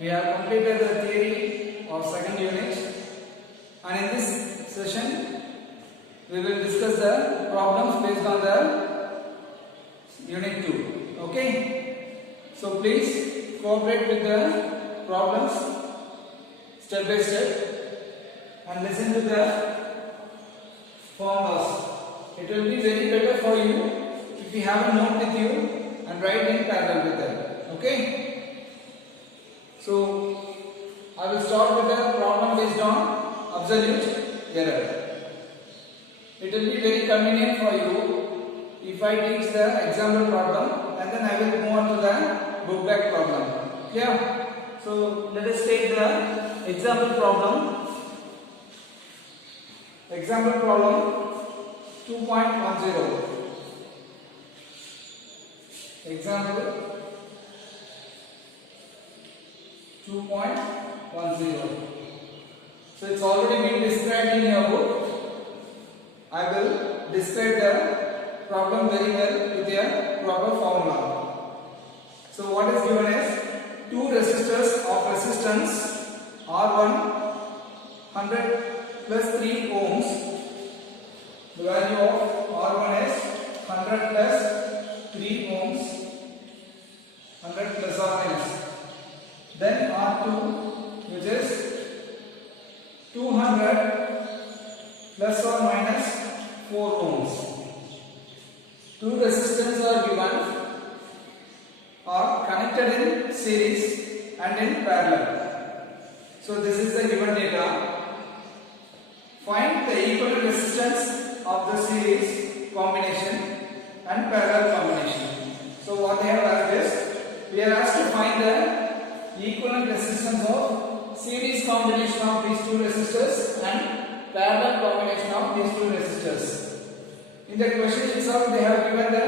We have completed the theory of second unit, and in this session we will discuss the problems based on the unit 2. Okay, so please cooperate with the problems step by step and listen to the formulas. It will be very better for you if you have a note with you and write in parallel with them. Okay. So I will start with the problem based on absolute error. It will be very convenient for you if I teach the example problem and then I will move on to the book back problem. Clear? So let us take the example problem. Example problem 2.10. Example 2.10. So it's already been described in your book. I will describe the problem very well with a proper formula. So what is given as two resistors of resistance R1 100 plus 3 ohms. The value of R1 is 100 plus 3 ohms, 100 plus or minus. Then R2, which is 200 plus or minus 4 ohms. Two resistors are given, are connected in series and in parallel. So this is the given data. Find the equivalent resistance of the series combination and parallel combination. So what they have asked is, we are asked to find the equivalent resistance of series combination of these two resistors and parallel combination of these two resistors. In the question itself, they have given the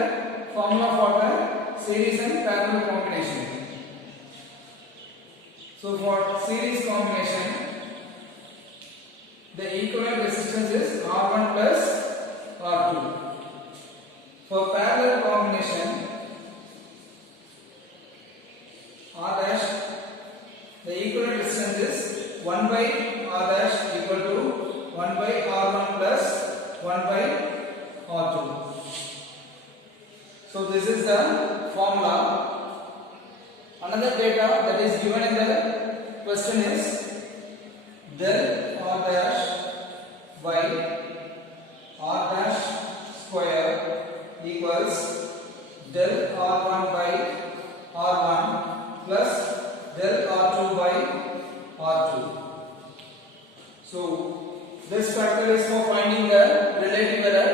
formula for the series and parallel combination. So for series combination, the equivalent resistance is R1 plus R2. For parallel combination, R dash, the equivalent resistance is 1 by R dash equal to 1 by R1 plus 1 by R2. So this is the formula. Another data that is given in the question is del R dash by R dash square equals del R1 by R1 plus del R2 by R2. So this factor is for finding the relative error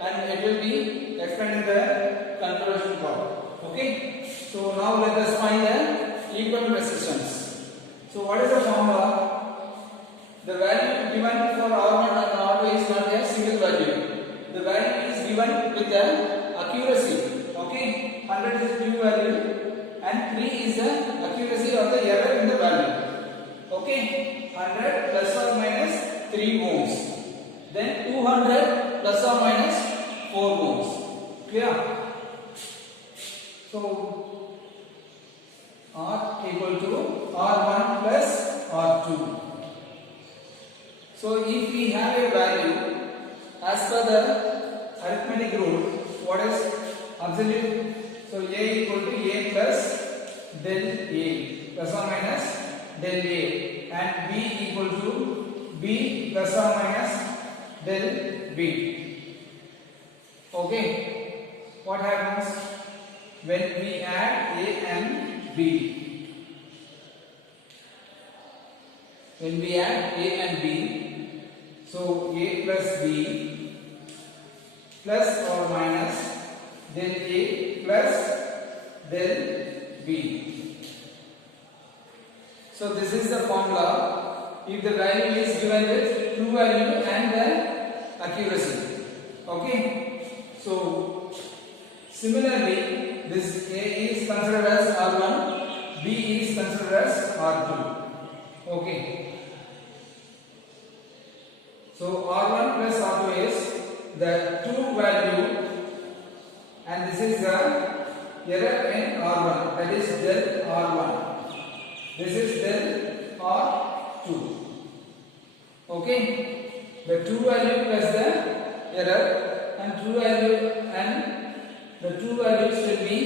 and it will be explained in the conclusion part. Okay. So now let us find the equivalent resistance. So what is the formula? The value given for R1 and R2 is not a single value. The value is given with the accuracy. Okay. 100 is due value and 3 is the accuracy of the error in the value. Okay. 100 plus or minus 3 ohms. Then 200 plus or minus 4 ohms. Clear? So R equal to R1 plus R2. So if we have a value as per the arithmetic rule, what is absolute? So A equal to A plus del A plus or minus del A, and B equal to B plus or minus del B. Okay. What happens when we add A and B? When we add A and B, so A plus B plus or minus del A plus del B. So this is the formula if the value is given with true value and the accuracy. Okay. So similarly, this A is considered as R1, B is considered as R2. Okay. So R1 plus R2 is the true value and this is the error in R1, that is del R1. This is del or 2. Okay, the true value plus the error and true value and the true values will be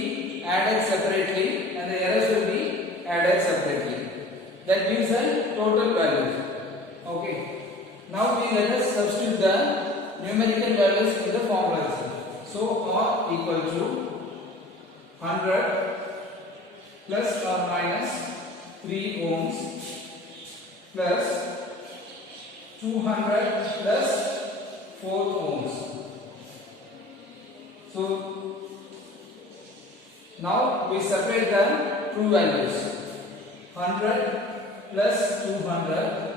added separately and the errors will be added separately. That gives a total value. Okay, now let us substitute the numerical values in the formula. So R equal to 100 plus or minus 3 ohms plus 200 plus 4 ohms. So now we separate the true values. 100 plus 200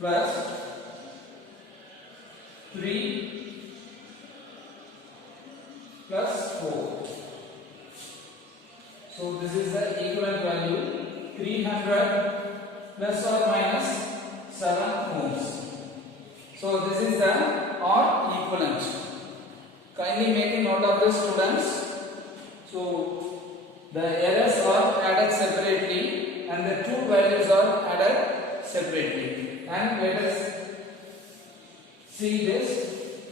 plus 3 plus 4. So this is the equivalent value 300 plus or minus 7 ohms. So this is the R equivalent. Kindly make a note of this, students. So the errors are added separately and the true values are added separately. And let us see this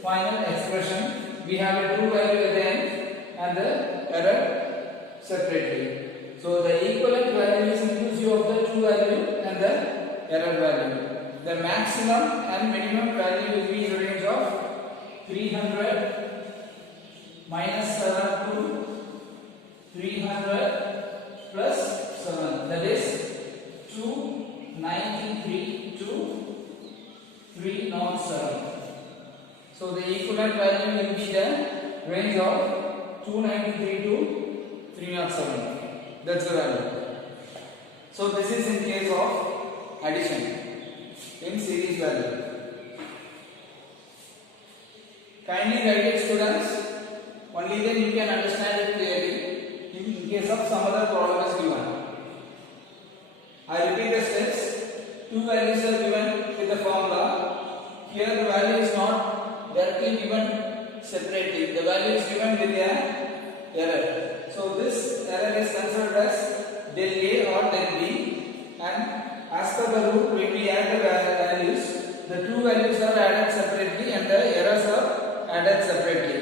final expression. We have a true value at the end and the error separately. So the equivalent value is inclusive of the true value and the error value. The maximum and minimum value will be in the range of 300 minus 7 to 300 plus 7. That is 293 to 307. So the equivalent value will be the range of 293 to 307. That's the value. So this is in case of addition in series value. Kindly write it, students. Only then you can understand it clearly. In case of some other problem is given. I repeat the steps. Two values are given with the formula. Here the value is not directly given separately. The value is given with an error. So this error is considered as del A or del B, and as per the rule, when we add the values, the true values are added separately and the errors are added separately.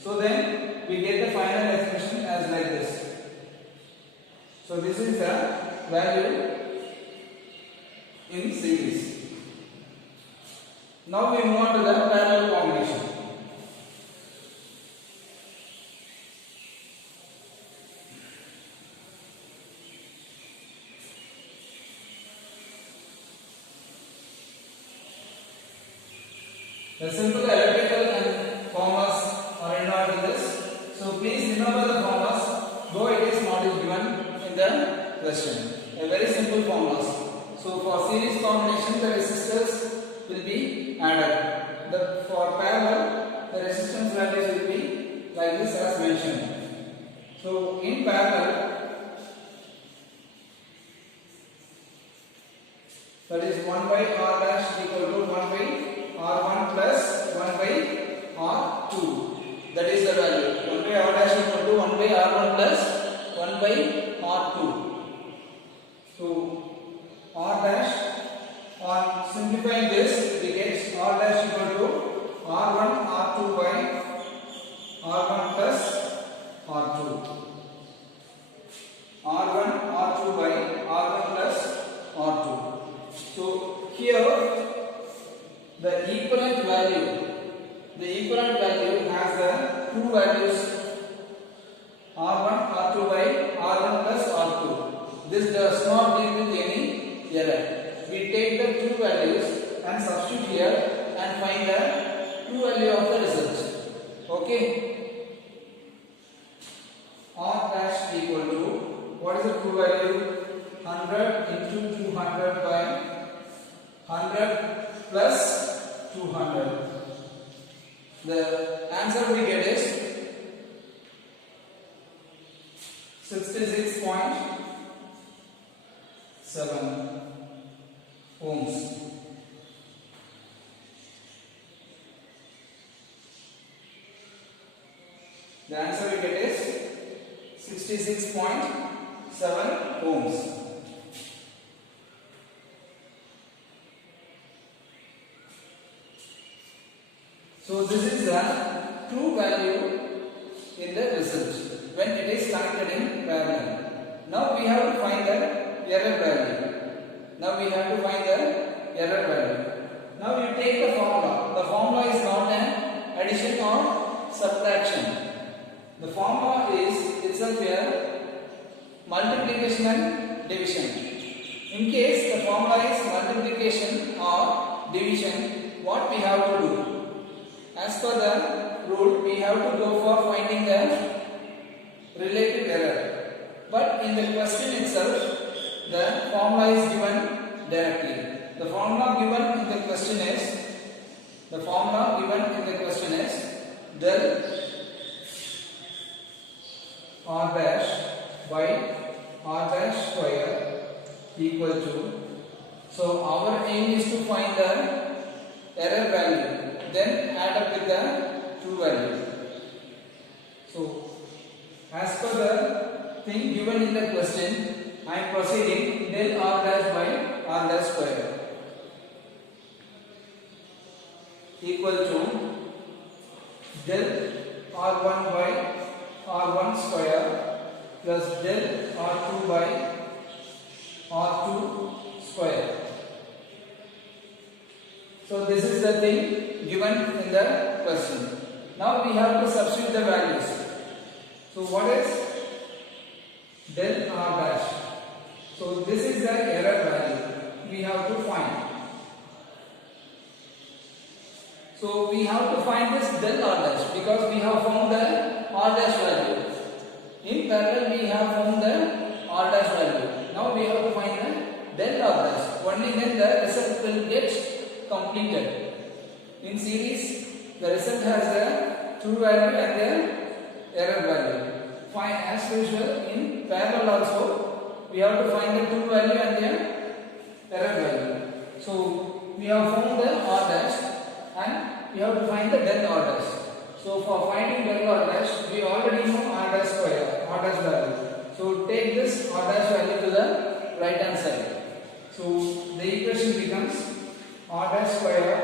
So then we get the final expression as like this. So this is the value in series. Now we move on to the parallel combination. The simple electrical and formulas are involved in this. So please remember the formulas, though it is not given in the question. A very simple formulas. So for series combination, the resistors will be added. For parallel, the resistance values will be like this as mentioned. So in parallel, that is 1 by R dash equal to 1 by R1 plus 1 by R2. That is the value. 1 by R dash equal to 1 by R1 plus 1 by R2. So R dash, on simplifying this, we get R dash equal to R1 R2 by R1 plus R2. R1 R2 by R1 plus R2. So here the equivalent value has the two values R1 R2 by R1 plus R2. This does not deal with any error. We take the two values and substitute here and find the true value of the result. Okay. R dash equal to, what is the true value? 100 into 200 by 100 plus 200. The answer we get is 66.7 ohms. The answer we get is 66.7 ohms. So this is the true value in the result when it is connected in parallel. Now we have to find the error value. Now we have to find the error value. Now you take the formula. The formula is not an addition or subtraction. The formula is itself a multiplication and division. In case the formula is multiplication or division, what we have to do? As per the rule, we have to go for finding the relative error. But in the question itself, the formula is given directly. The formula given in the question is del r dash by r dash square equal to. So our aim is to find the error value, then add up with the true value. So as per the thing given in the question, I am proceeding del r dash by r dash square equal to del r1 by r1 square plus del r2 by r2 square. So this is the thing given in the question. Now we have to substitute the values. So what is del r dash? So this is the error value we have to find. So we have to find this del r dash because we have found the r dash value. In parallel we have found the r dash value. Now we have to find the del r dash. Only then the result will get completed. In series, the result has the true value and the error value. Find as usual in parallel also we have to find the true value and the error value. So we have found the r dash and we have to find the del r dash. So for finding del r dash, we already know r dash square, r dash value. So take this r dash value to the right hand side. So the equation becomes r dash square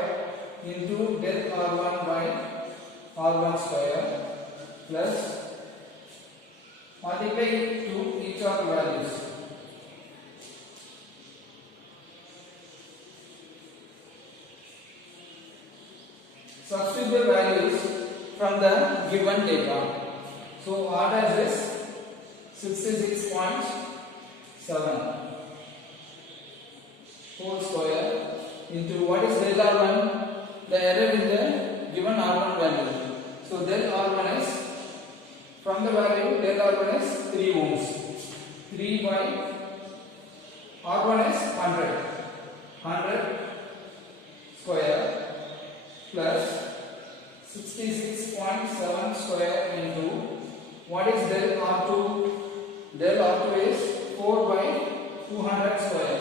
into del r1 by r1 square plus multiply to each of the values. Substitute the values from the given data. So r dash is 66.7 whole square into what is del r1? The error in the given r1 value. So del r1 is, from the value del r1 is 3 ohms. 3 by r1 is 100 square plus 66.7 square into what is del r2? Del r2 is 4 by 200 square.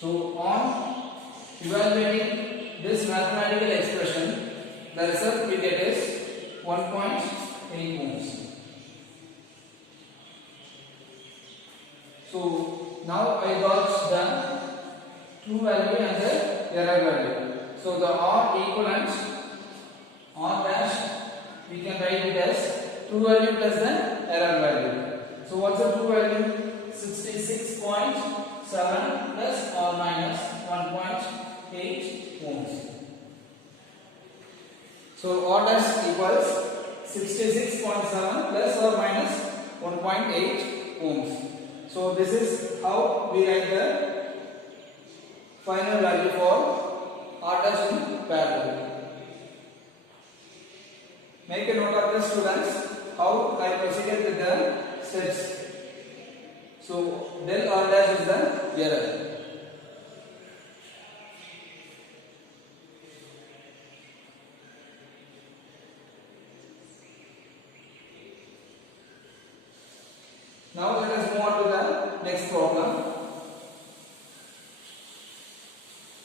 So on evaluating this mathematical expression, the result we get is 1.8 ohms. So now I got the true value and the error value. So the r equivalent, r dash, we can write it as true value plus the error value. So what's the true value? 66.7 plus or minus 1.8 ohms. So r dash equals 66.7 plus or minus 1.8 ohms. So this is how we write the final value for r dash in parallel. Make a note of this, students, how I proceeded with the steps. So del r dash is the error. Now let us move on to the next problem.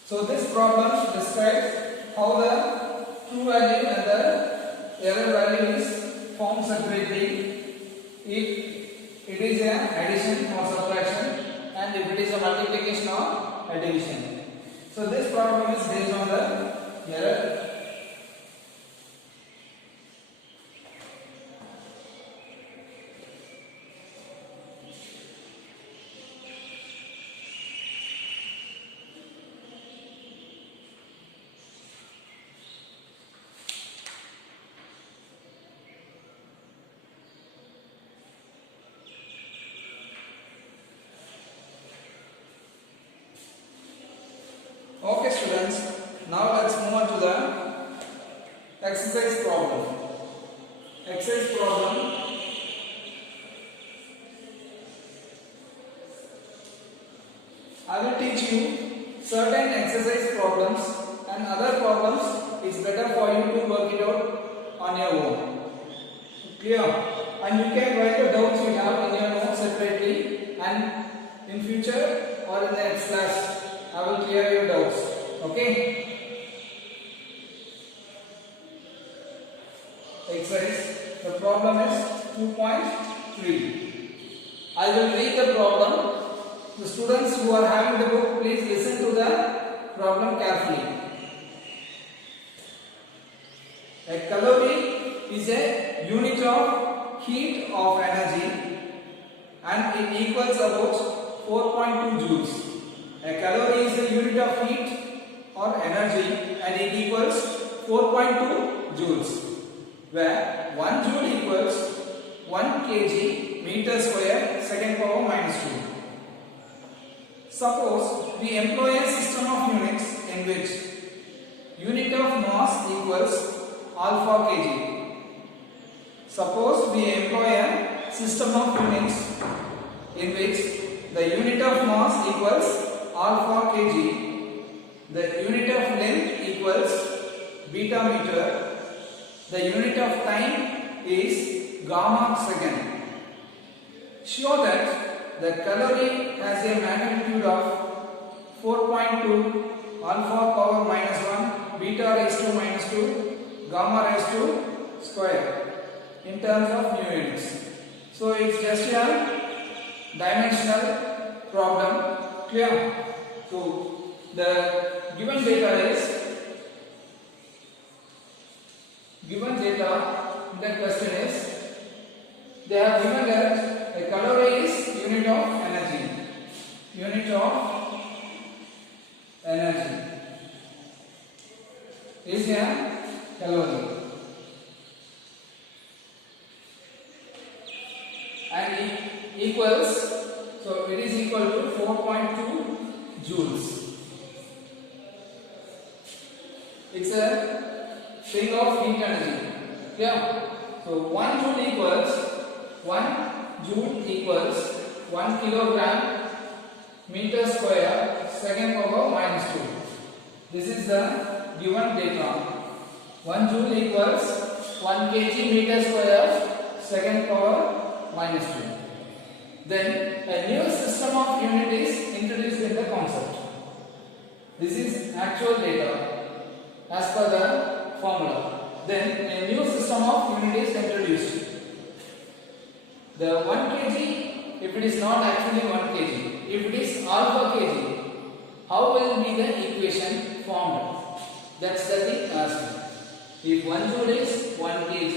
So this problem describes how the true value and the error value is formed separately if it is an addition or subtraction and if it is a multiplication or a division. So this problem is based on the error. Okay students, now let's move on to the exercise problem. Exercise problem. I will teach you certain exercise problems and other problems it's better for you to work it out on your own. Clear? And you can write the doubts you have in your notes separately, and in future or in the next class I will clear your doubts. Okay? Exercise. The problem is 2.3. I will read the problem. The students who are having the book, please listen to the problem carefully. A calorie is a unit of heat of energy and it equals about 4.2 joules. A calorie is a unit of heat or energy and it equals 4.2 joules, where 1 joule equals 1 kg meter square second power minus 2. Suppose we employ a system of units in which unit of mass equals alpha kg. Suppose we employ a system of units in which the unit of mass equals alpha kg, the unit of length equals beta meter, the unit of time is gamma second. Show that the calorie has a magnitude of 4.2 alpha power minus 1 beta raised to minus 2 gamma raised to square in terms of new units. So it's just a dimensional problem. Clear? So the given data in the question is, they have given that a calorie is unit of energy. Unit of energy is a calorie. And it equals, so it is equal to 4.2 joules. It's a thing of heat energy. Yeah. So 1 joule equals 1 kilogram meter square second power minus 2. This is the given data. 1 joule equals 1 kg meter square second power minus 2. Then a new system of unit is introduced in the concept. This is actual data as per the formula. Then a new system of unit is introduced. The 1 kg, if it is not actually 1 kg, if it is alpha kg, how will be the equation formed? That's the thing asked. If 1 joule is 1 kg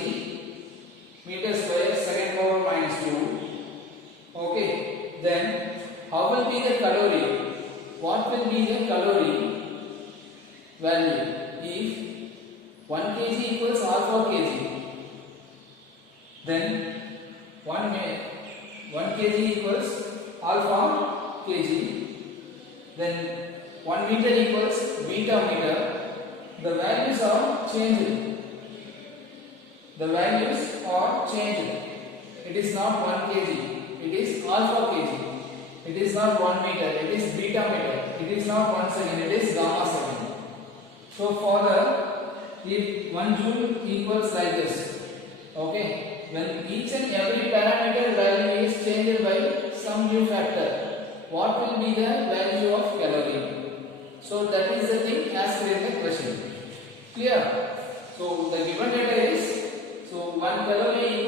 meter square second power minus 2, okay, then how will be the calorie? What will be the calorie value if 1 kg equals alpha kg? Then 1 kg equals alpha kg. Then 1 meter equals beta meter. The values are changed. The values are changed. It is not 1 kg. It is alpha kg. It is not 1 meter. It is beta meter. It is not 1 second. It is gamma second. So for the, if 1 joule equals like this, okay, when each and every parameter value is changed by some new factor, what will be the value of calorie? So that is the thing asked in the question. Clear? So the given data is, so 1 calorie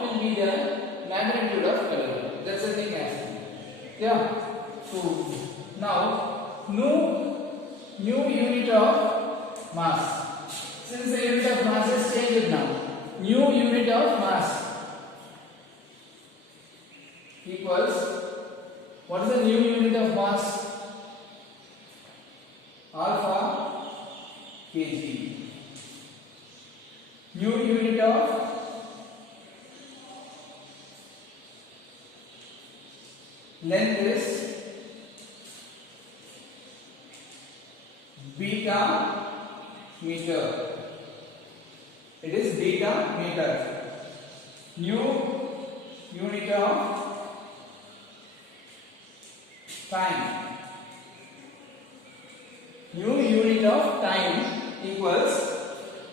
what will be the magnitude of calorie? That's the thing actually. Yeah. So now new unit of mass. Since the unit of mass is changed now, new unit of mass equals, what is the new unit of mass? Alpha kg. New unit of length is beta meter. It is beta meter. New unit of time. New unit of time equals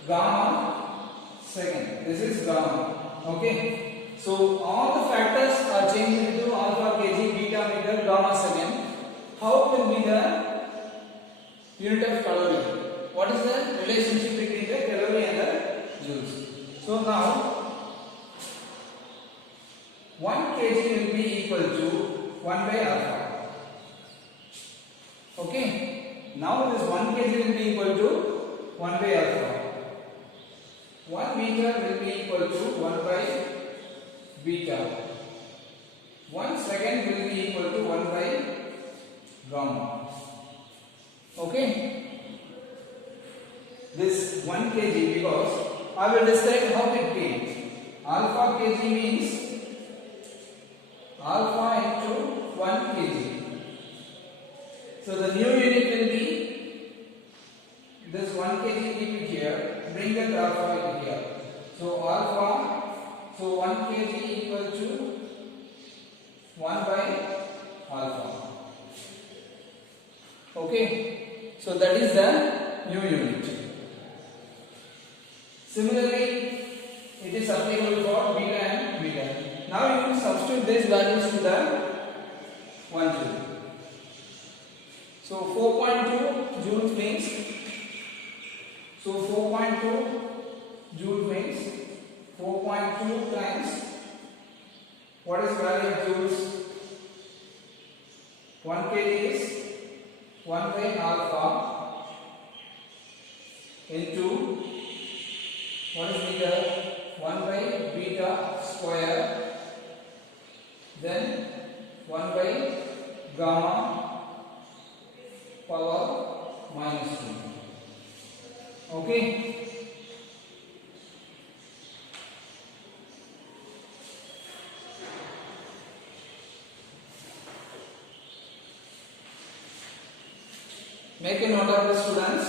gamma second. This is gamma. Okay. So all the factors are changed into alpha kg, beta meter, gamma second. How will be the unit of calorie? What is the relationship between the calorie and the joules? So now 1 kg will be equal to 1 by alpha. Okay. Now this 1 kg will be equal to 1 by alpha. 1 meter will be equal to 1 by beta. 1 second will be equal to 1 by gamma. Okay. This 1 kg, because I will describe how it came. Alpha kg means alpha into 1 kg. So the new unit will be this 1 kg, keep it here, bring that alpha here. So alpha, so 1 kg equal to 1 by alpha. Okay, so that is the new unit. Similarly, it is applicable for beta and beta. Now you will substitute these values to the 1 joule. So 4.2 joules means, so 4.2 joule means 4.2 times, what is value of joules? 1 kg is 1 by alpha into, what is beta? 1 by beta square, then 1 by gamma power minus 2. Okay. Make a note of the students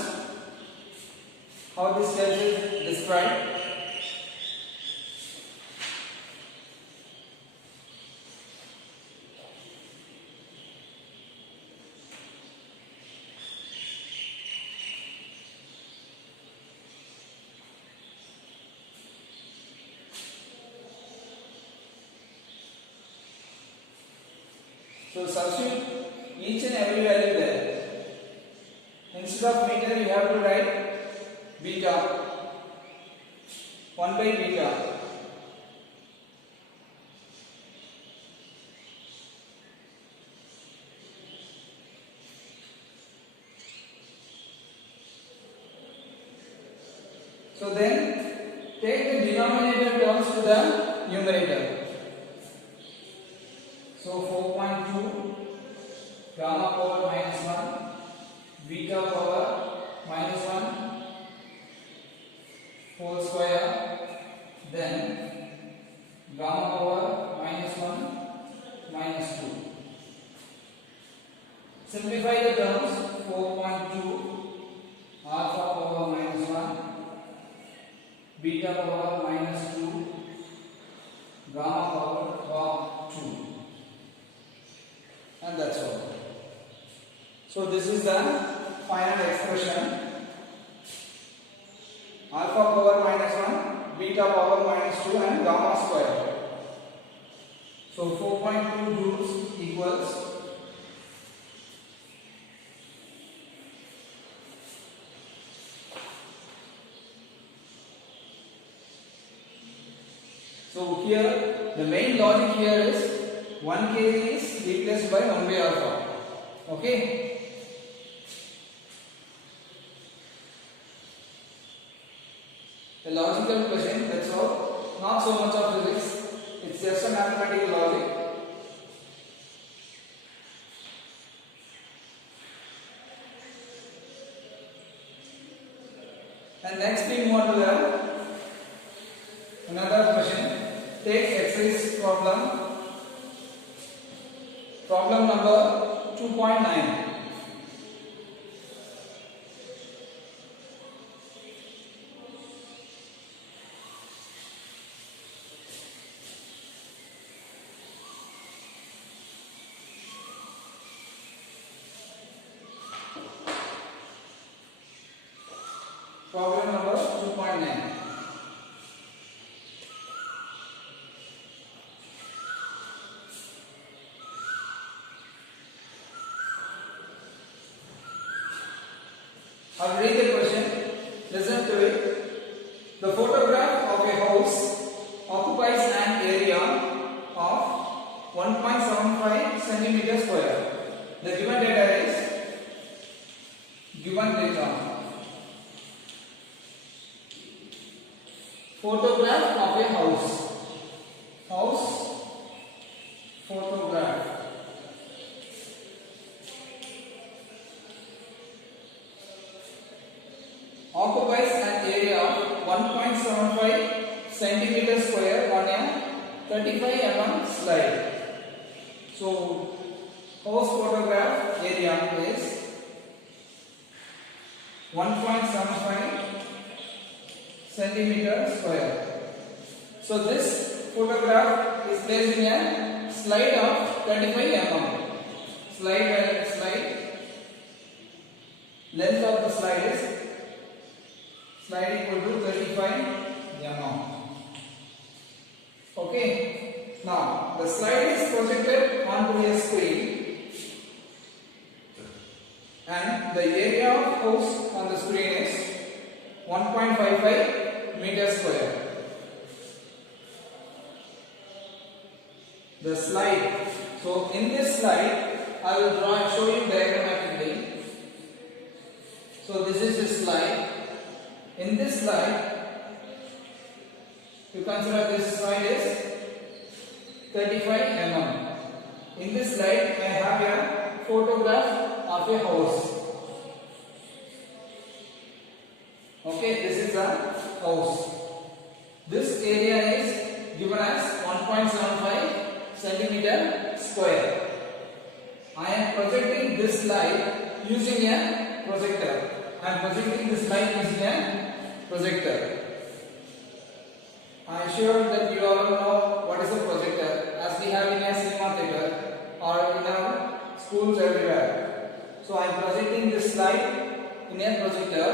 how this test is described. So substitute each and every value there. Instead of meter, you have to write beta, 1 by beta. So then take the denominator terms to the numerator. So 4.2 gamma power minus 1, beta power minus 1 whole square, then gamma power minus 1 minus 2. Simplify the terms. 4.2 alpha power minus 1, beta power minus 2, gamma power 2. And that's all. So this is the final expression. Alpha power minus 1, beta power minus 2 and gamma square. So 4.2 joules equals So here the main logic here is 1 kg is replaced by 1 by alpha. Okay. A logical question, that's all. Not so much of physics. It's just a mathematical logic. And next we move on to another question. Take exercise problem. Problem number 2.9. Problem number 2.9. I'll read the question. Listen to it. The photograph of a house occupies an area of 1.75 centimeters square. The given data is given data. Photograph of a house. House photograph. Occupies an area of 1.75 centimeters square on a 35 mm slide. So, house photograph area is 1.75 centimeters square. So, this photograph is placed in a slide of 35 mm. Slide length of the slide is equal to 35 mm. Okay. Now the slide is projected onto a screen, and the area of house on the screen is 1.55 meters square. The slide. So in this slide, I will show you diagrammatically. So this is the slide. In this slide, you consider this slide is 35 mm. In this slide, I have a photograph of a house. Okay, this is a house. This area is given as 1.75 centimeter square. I am projecting this slide using a projector. I am projecting this slide using a projector. I am sure that you all know what is a projector, as we have in a cinema theater or in our schools everywhere. So I am projecting this slide in a projector.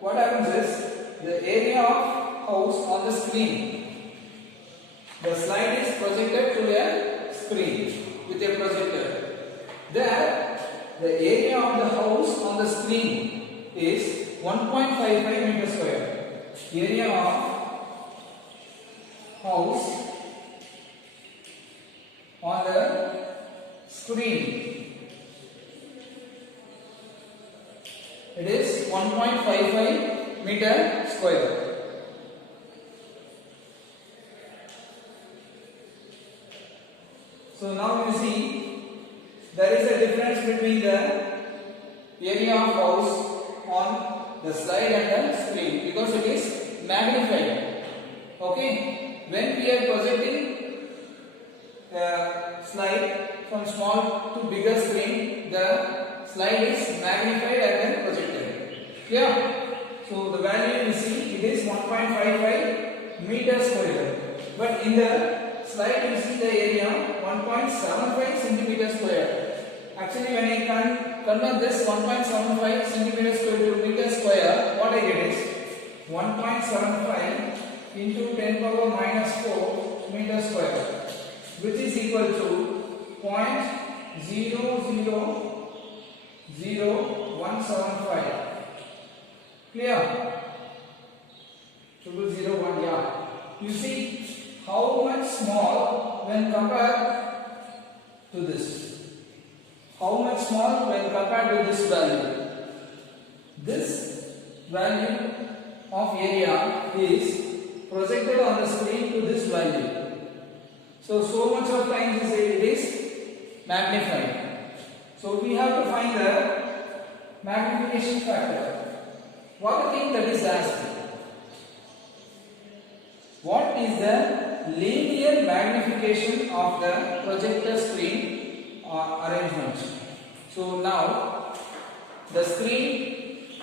What happens is, the area of house on the screen, the slide is projected to a screen with a projector. There, the area of the house on the screen is 1.55 meters square. Area of house on the screen, it is 1.55 meter square. So now you see there is a difference between the area of house on the slide and the screen, because it is magnified. Okay. When we are projecting slide from small to bigger screen, the slide is magnified and then projected. Clear? So the value you see, it is 1.55 meters square. But in the slide you see the area 1.75 centimeters square. Actually, when I convert this 1.75 centimeters square to meter square, what I get is 1.75 into 10 power minus 4 meter square, which is equal to 0.000175. Clear? 0001, yeah. You see, how much small when compared to this? How much small when compared to this value? This value of area is projected on the screen to this value. So much of times it is magnified. So we have to find the magnification factor. What the thing that is asked? What is the linear magnification of the projector screen arrangement? So now the screen,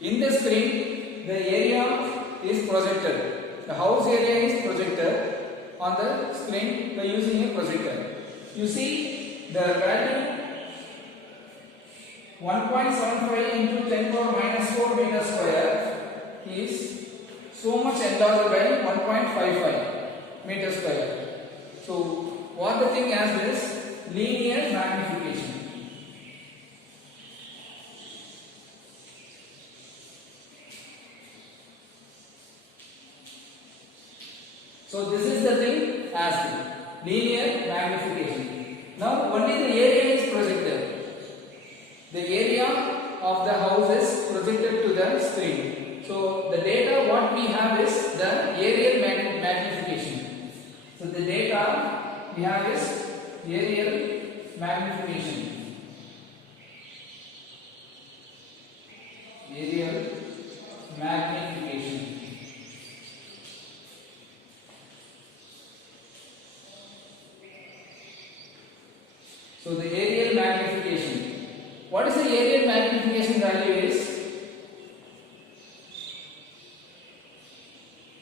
in the screen the area is projected. The house area is projected on the screen by using a projector. You see the value 1.75 into 10 power minus 4 meter square is so much enlarged by 1.55 meter square. So what the thing has is linear magnification. So this is the thing as linear magnification. Now only the area is projected. The area of the house is projected to the screen. So the data what we have is the aerial magnification. So the data we have is aerial magnification. Aerial magnification. So the aerial magnification. What is the aerial magnification value is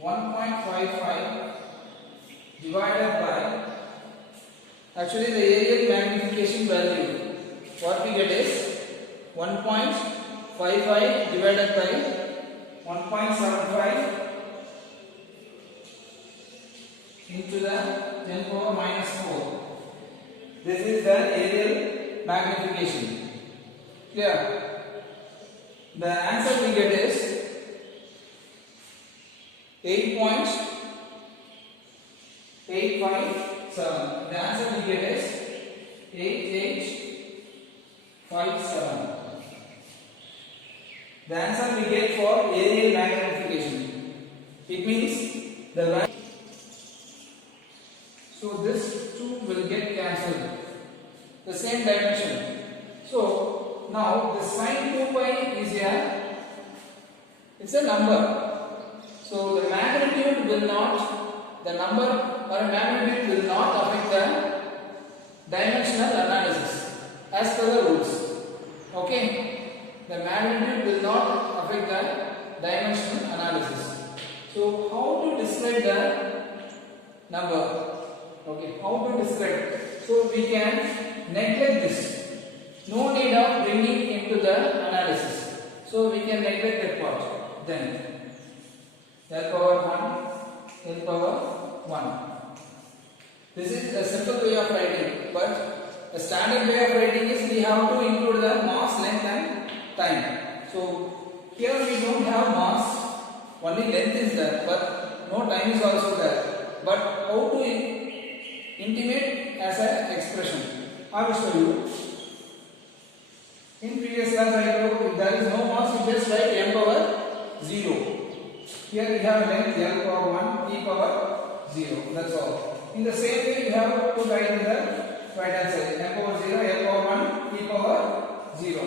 1.55 divided by, actually the aerial magnification value what we get is 1.55 divided by 1.75 into the 10 power minus 4. This is the aerial magnification. Clear? The answer we get is 8.857. The answer we get is 8857. The answer we get for aerial magnification. It means the value. So this 2 will get cancelled. The same dimension. So now the sine 2 pi is it's a number. So the magnitude will not, the number or magnitude will not affect the dimensional analysis as per the rules. Okay? The magnitude will not affect the dimensional analysis. So how to describe the number? Okay, how to describe? So we can neglect this. No need of bringing into the analysis. So we can neglect that part. Then L power 1, L power 1. This is a simple way of writing, but a standard way of writing is we have to include the mass, length and time. So here we don't have mass, only length is there, but no time is also there. But how to intimate as an expression? I will show you. In previous class I told if there is no mass, you just write m power 0. Here we have length L power 1, T power 0. That's all. In the same way, you have to write in the right hand side m power 0, L power 1, T power 0.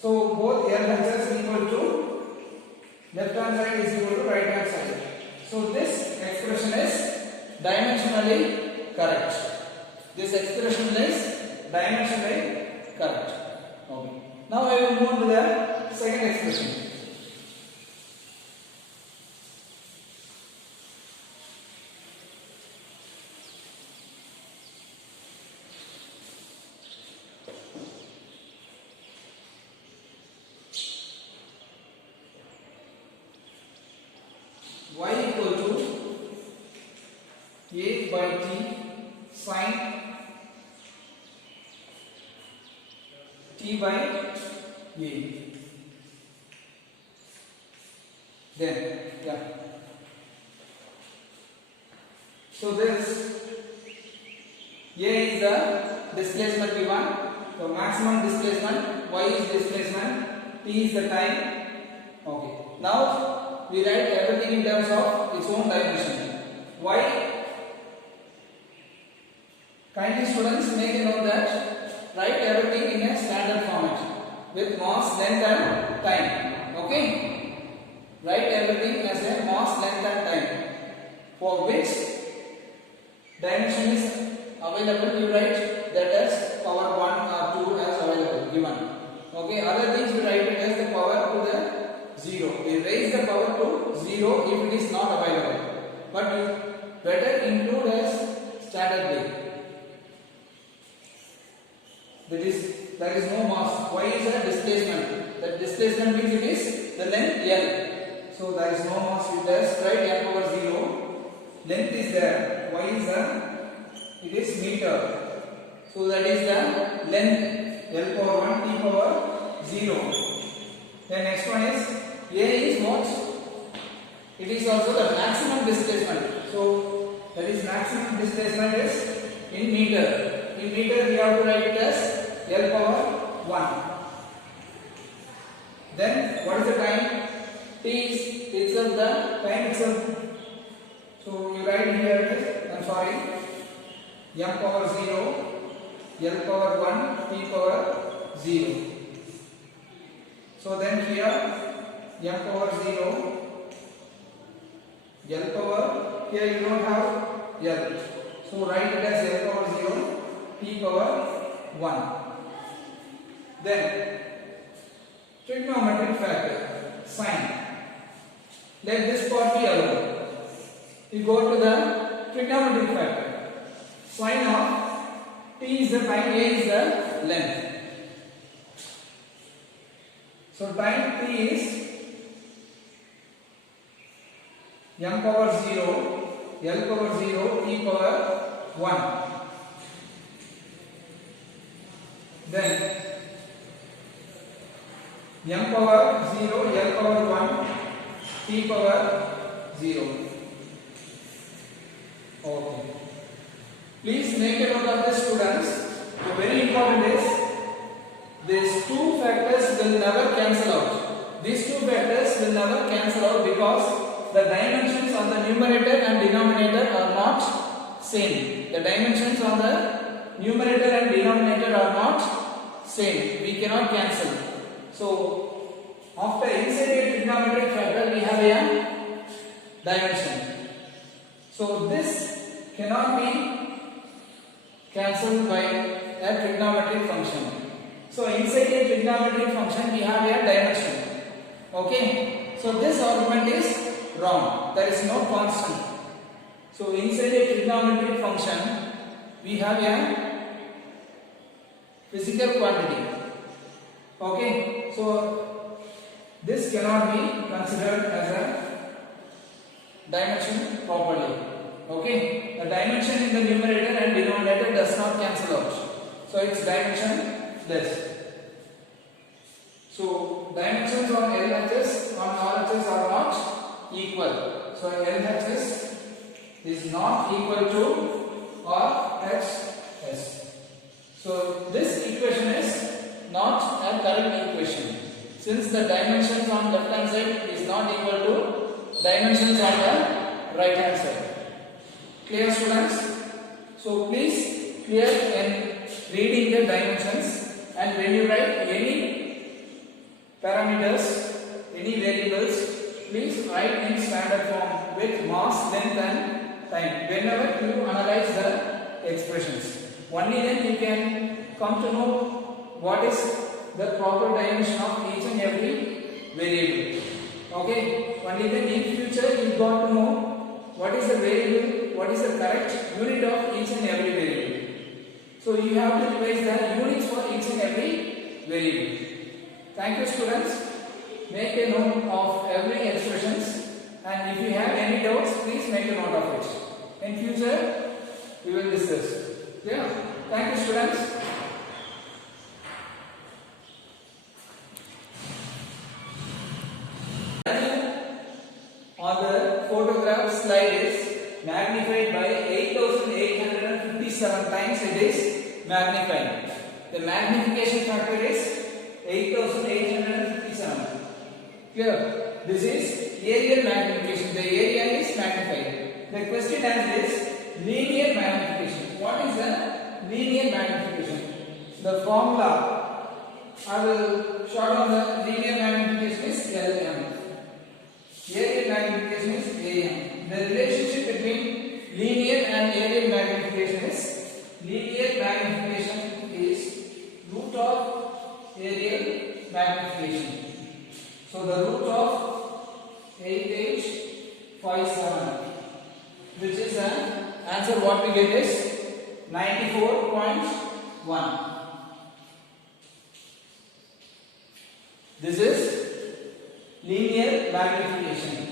So both LHS is equal to left hand side is equal to right hand side. So this expression is dimensionally correct. This expression is dimensionally correct. Okay. Now I will move to the second expression. Y equal to A by T sin T by A. Then, yeah. So this A is the displacement given. So maximum displacement, Y is displacement, T is the time. Okay. Now we write everything in terms of its own dimension. Y. Kindly students make a note that write everything in a standard format with mass, length and time. Okay. Write everything as a mass, length and time. For which dimension is available, you write that as power 1 or 2 as available, given. Okay, other things we write it as the power to the 0. We raise the power to 0 if it is not available. But you better include as standard way. There is no mass. Y is a displacement. That displacement means it is the length L. So there is no mass. You just write M power 0. Length is there. Y is it is meter. So that is the length L power 1 T power 0. Then next one is A is what? It is also the maximum displacement. So that is maximum displacement is in meter. In meter we have to write it as L power 1. Then what is the time? T is itself the time itself. So you write here, I'm sorry, M power 0, L power 1, T power 0. So then here M power 0, L power, here you don't have L. So write it as L power 0, T power 1. Then trigonometric factor, sine. Let this part be alone. You go to the trigonometric factor. Sine of T is the time, A is the length. So time T is M power 0, L power 0, T power 1. Then M power 0, L power 1, T power 0. Okay. Please make a note of this, students. The very important is these two factors will never cancel out. These two factors will never cancel out because the dimensions on the numerator and denominator are not same. The dimensions on the numerator and denominator are not same. We cannot cancel. So after inside a trigonometric factor we have a dimension. So this cannot be cancelled by a trigonometric function. So inside a trigonometric function we have a dimension. Okay. So this argument is wrong. There is no constant. So inside a trigonometric function we have a physical quantity. Okay. So this cannot be considered as a dimension properly. Okay. The dimension in the numerator and denominator does not cancel out. So its dimension less. So dimensions on LHS on RHS are not equal. So LHS is not equal to RHS. So this equation is not a correct equation. Since the dimensions on left hand side is not equal to dimensions on the right hand side. Clear, students? So please clear in reading the dimensions, and when you write any parameters, any variables, please write in standard form with mass, length and time whenever you analyze the expressions. Only then you can come to know what is the proper dimension of each and every variable. Okay, only then in future you got to know what is the variable, what is the correct unit of each and every variable. So you have to revise the units for each and every variable. Thank you, students. Make a note of every expressions, and if you have any doubts, please make a note of it. In future we will discuss. Yeah. Thank you, students. On the photograph slide is magnified by 8 857 times it is magnified. The magnification factor is 8857. Here, this is aerial magnification. The area is magnified. The question is linear magnification. What is the linear magnification? The formula I will show on the linear magnification is LM. Aerial magnification is AM. The relationship between linear and aerial magnification is root of aerial magnification. So the root of 8857, which is the answer. What we get is 94.1. This is linear magnification.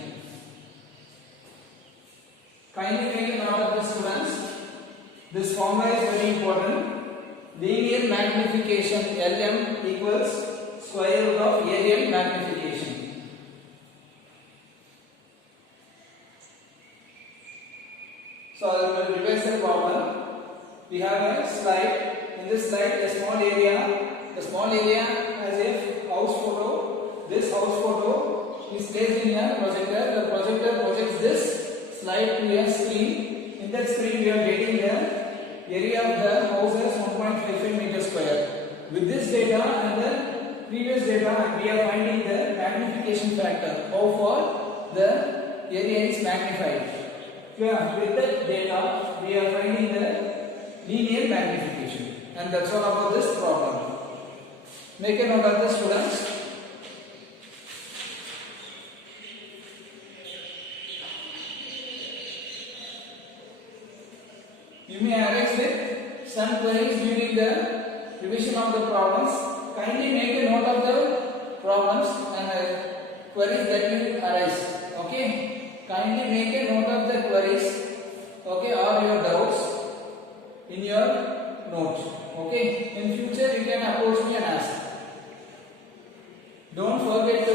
Kindly make a note of this, students. This formula is very important. Linear magnification LM equals square root of aerial magnification. So I will revise the problem. We have a slide. In this slide, a small area as a house photo. This house photo is placed in a projector. The projector projects this slide to a screen. In that screen, we are getting the area of the house as 1.55 meters square. With this data and the previous data, we are finding the magnification factor. How far the area is magnified. With that data, we are finding the linear magnification. And that's all about this problem. Make a note of this, students. You may arise with some queries during the revision of the problems. Kindly make a note of the problems and queries that will arise. Okay? Kindly make a note of the queries, okay, or your doubts in your note. Okay? In future, you can approach me and ask. Don't forget to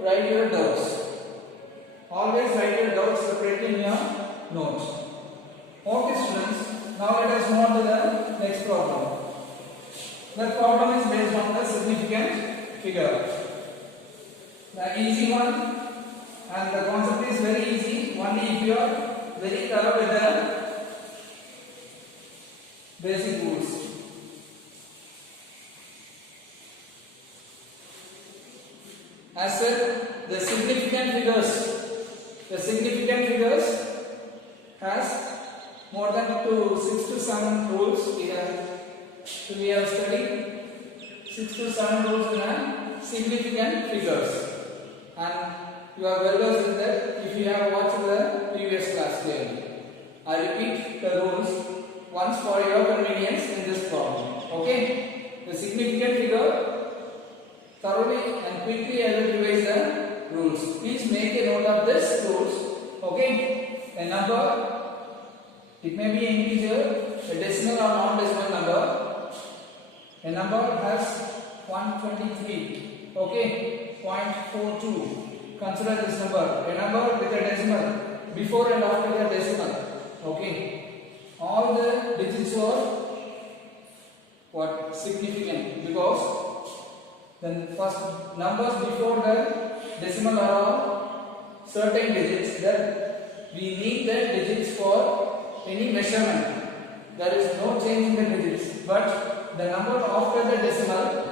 write your doubts. Always write your doubts separately in your notes. Okay, students. Now let us move on to the next problem. The problem is based on the significant figure. The easy one, and the concept is very easy. Only if you are very thorough with the basic rules. As said, the significant figures has more than 6 to 7 rules. We have studied 6 to 7 rules in significant figures, and you are well versed with that if you have watched the previous class clearly. I repeat the rules once for your convenience in this problem. Okay? The significant figure, thoroughly and quickly I will revise the rules. Please make a note of this rules. Okay? A number, it may be integer, a decimal or non-decimal number. A number has 123. Okay? 0.42. Consider this number. A number with a decimal before and after the decimal. Okay? All the digits are what? Significant, because the first numbers before the decimal are certain digits that we need the digits for any measurement. There is no change in the digits, but the number after the decimal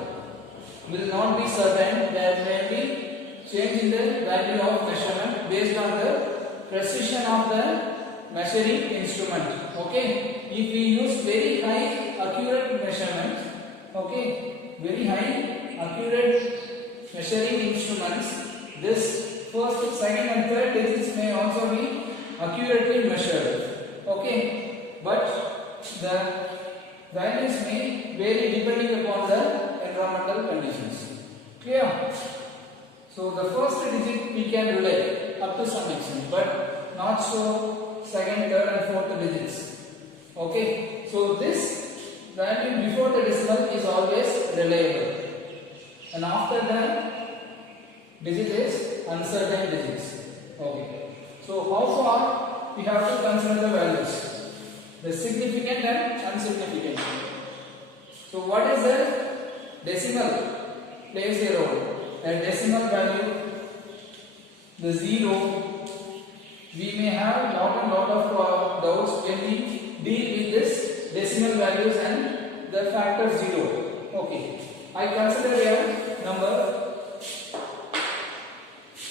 will not be certain. There may be change in the value of measurement based on the precision of the measuring instrument. Okay, if we use very high accurate measurement, okay, very high accurate measuring instruments, this first, second and third digits may also be accurately measured. Okay, but the values may vary depending upon the environmental conditions. Clear? So the first digit we can relate up to some extent, but not so second, third and fourth digits. Okay, so this value before the decimal is always reliable, and after the digit is uncertain digits. Okay, so how far we have to consider the values? the significant and insignificant. So what is the decimal plays a role? A decimal value, the 0, we may have lot of doubts when we deal with this decimal values and the factor 0. Okay, I consider a number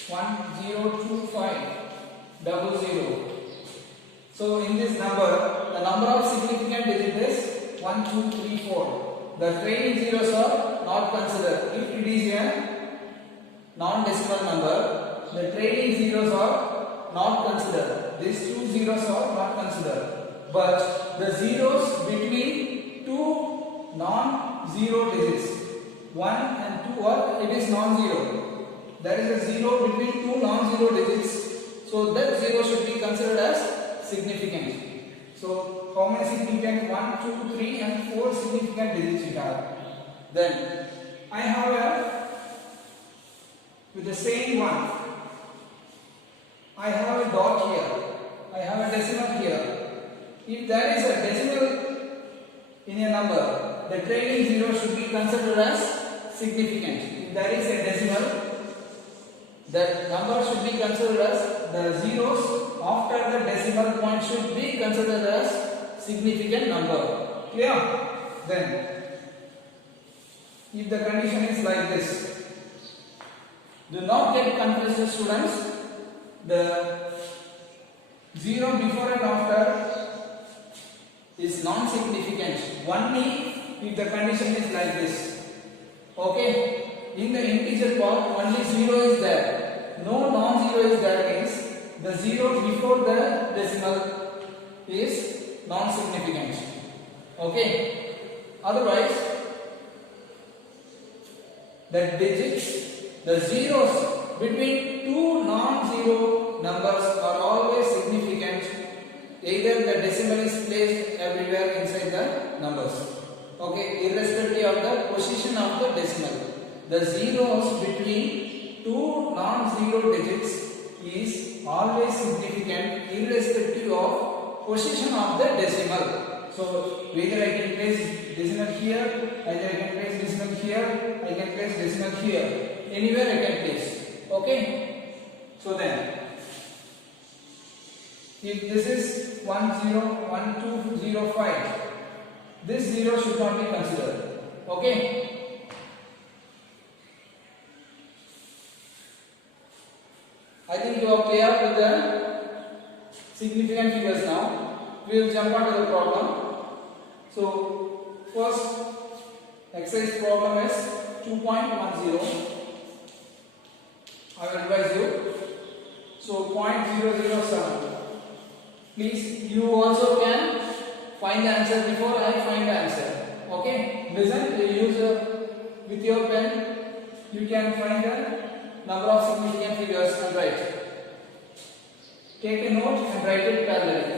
102500. So in this number, the number of significant digits is 1, 2, 3, 4. The trailing zeros are not considered. If it is a non-decimal number, the trailing zeros are not considered. These two zeros are not considered. But the zeros between two non-zero digits, 1 and 2, or it is non-zero. There is a zero between two non-zero digits. So that zero should be considered as significant. So how many significant? 1, 2, 3 and 4 significant digits we have. Then I have a, with the same one, I have a dot here, I have a decimal here. If there is a decimal in a number, the trailing zero should be considered as significant. If there is a decimal, the number should be considered as, the zeros after the decimal point should be considered as significant number. Clear? Then, if the condition is like this, do not get confused, students. The 0 before and after is non-significant only if the condition is like this. Okay? In the integer part, only 0 is there. No non-zero is there means the 0 before the decimal is non-significant. Okay? Otherwise, the digits, the zeros between two non-zero numbers are always significant. Either the decimal is placed everywhere inside the numbers. Okay, irrespective of the position of the decimal. The zeros between two non-zero digits is always significant irrespective of position of the decimal. So whether I can place decimal here, either I can place decimal here, I can place decimal here. Anywhere I can place. Okay? So then, if this is 101205, this 0 should not be considered. Okay? I think you are clear with the significant figures now. We will jump on to the problem. So, first exercise problem is 2.10. I will advise you. So 0.007. Please, you also can find the answer before I find the answer. Okay? Listen, you use with your pen, you can find the number of significant figures and write. Take a note and write it parallelly.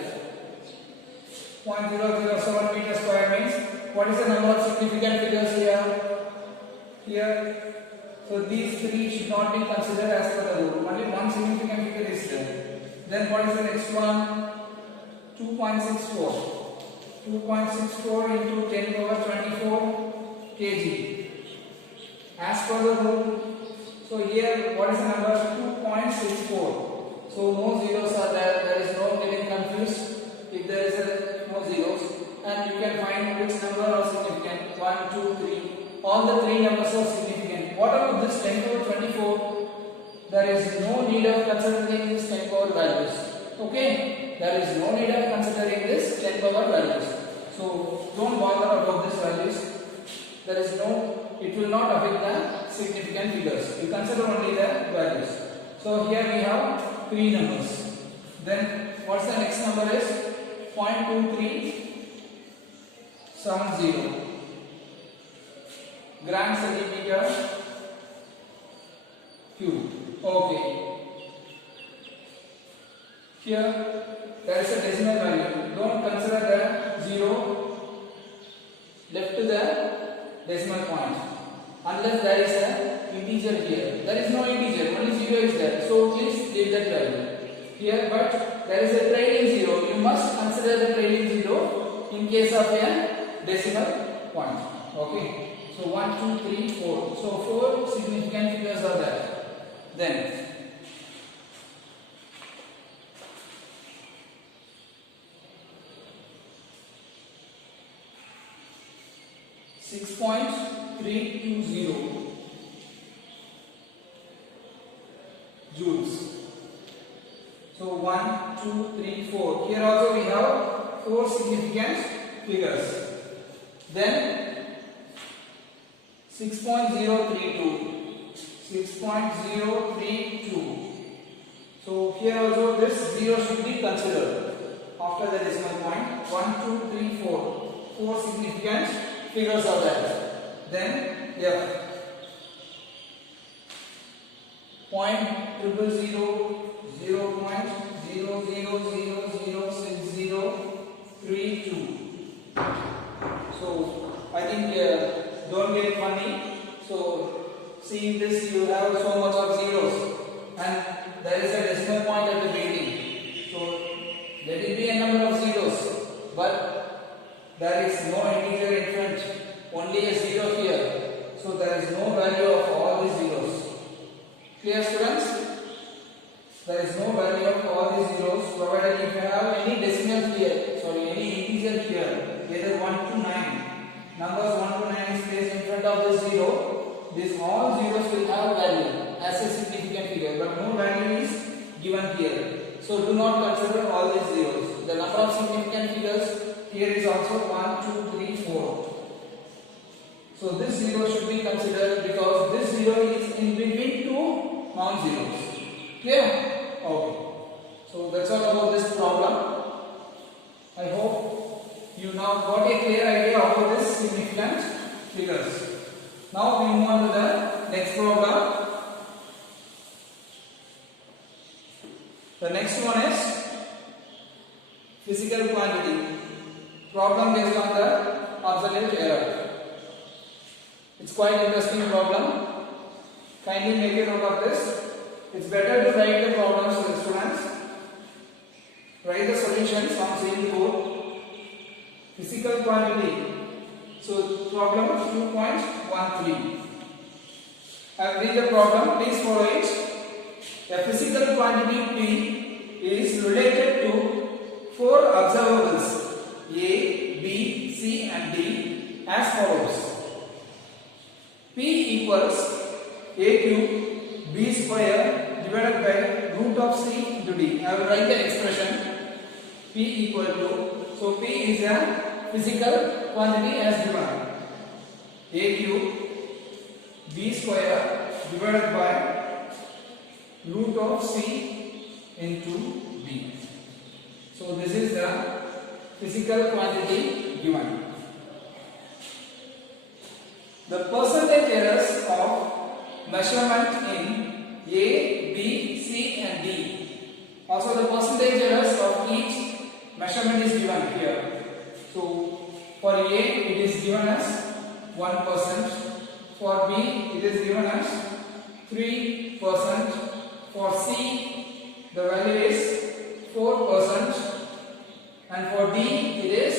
0.007 meter square means what is the number of significant figures here? Here. So these three should not be considered as per the rule. Only one significant figure is there. Then what is the next one? 2.64. 2.64 into 10 power 24 kg. As per the rule. So here what is the number? 2.64. So no zeros are there. There is no getting confused. If there is no zeros, and you can find which number are significant. 1, 2, 3. All the three numbers are significant. What about this 10 power 24? There is no need of considering these 10 power values. Okay? There is no need of considering this 10 power values. So don't bother about these values. There is no, it will not affect the significant figures. You consider only the values. So here we have three numbers. Then what's the next number is 0.2370 gram centimeter cube. Okay. Here there is a decimal value. Don't consider the 0 left to the decimal point unless there is a integer here. There is no integer, only 0 is there. So please leave that value here, but there is a trailing 0. You must consider the trailing zero in case of a decimal point. Okay. So 1, 2, 3, 4. So 4 significant figures are there. Then 6.320 joules. So 1, 2, 3, 4. Here also we have 4 significant figures. Then 6.032. 6.032. So here also this 0 should be considered after the decimal point. 1, 2, 3, 4. 4 significant figures are there. Then F. 0.000, 0.00006032. So I think don't get funny. So seeing this, you have so much of zeros, and there is a decimal point at the beginning. So there will be a number of zeros, but there is no integer in front, only a zero here. So there is no value of all these zeros. Clear, students? There is no value of all these zeros, provided if you have any decimal here, any integer here, either 1 to 9. Numbers 1 to 9 is placed in front of the zero. These all zeros will have value as a significant figure, but no value is given here. So do not consider all these zeros. The number of significant figures here is also 1, 2, 3, 4. So this zero should be considered because this zero is in between two non-zeros. Clear? Okay. So that's all about this problem. I hope you now got a clear idea about this significant figures. Now we move on to the next problem. The next one is physical quantity. Problem based on the absolute error. It's quite interesting problem. Kindly make a note of this. It's better to write the problems to the students. Write the solutions on same board. Physical quantity. So problem 2.13. I'll read the problem. Please follow it. A physical quantity P is related to 4 observables A, B, C and D as follows. P equals A cube B square divided by root of C into D. I will write the expression. P equal to, so P is a physical quantity as given. A cube B square divided by root of C into D. So this is the physical quantity given. The percentage errors of measurement in A, B, C and D. Also the percentage errors of each measurement is given here. So for A it is given as 1%, for B it is given as 3%, for C the value is 4% and for D it is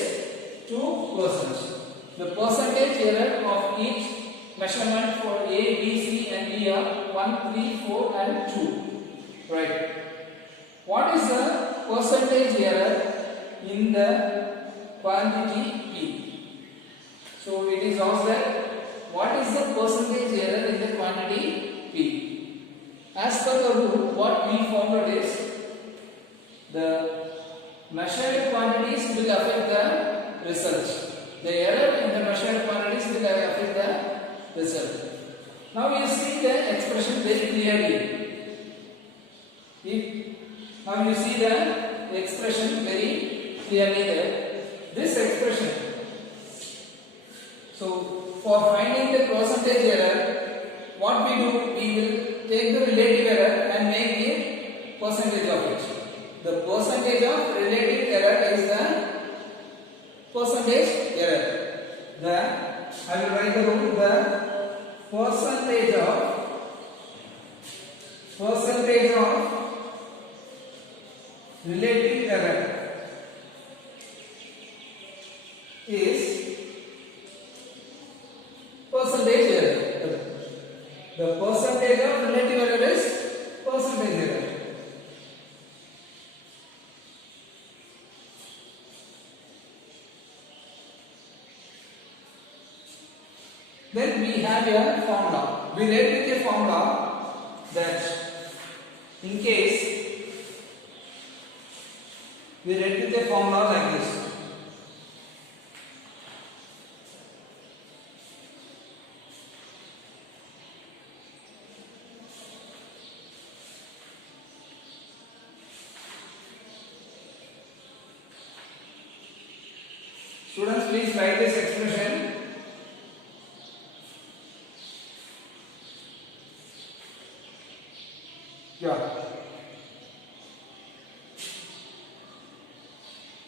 2%. The percentage error of each measurement for A, B, C and D are 1, 3, 4 and 2. Right. What is the percentage error in the quantity P? So it is asked that what is the percentage error in the quantity P? As per the rule, what we found is the measured quantities will affect the result. The error in the measured quantities will affect the result. Now you see the expression very clearly. Now you see the expression very clearly there. This expression. So for finding the percentage error, what we do, we will take the relative error and make the percentage of it. The percentage of relative error is the percentage error. I will write the rule. The percentage of relative error Then we have a formula. We write with a formula that in case we write with a formula like this. Students, please write this expression. Yeah.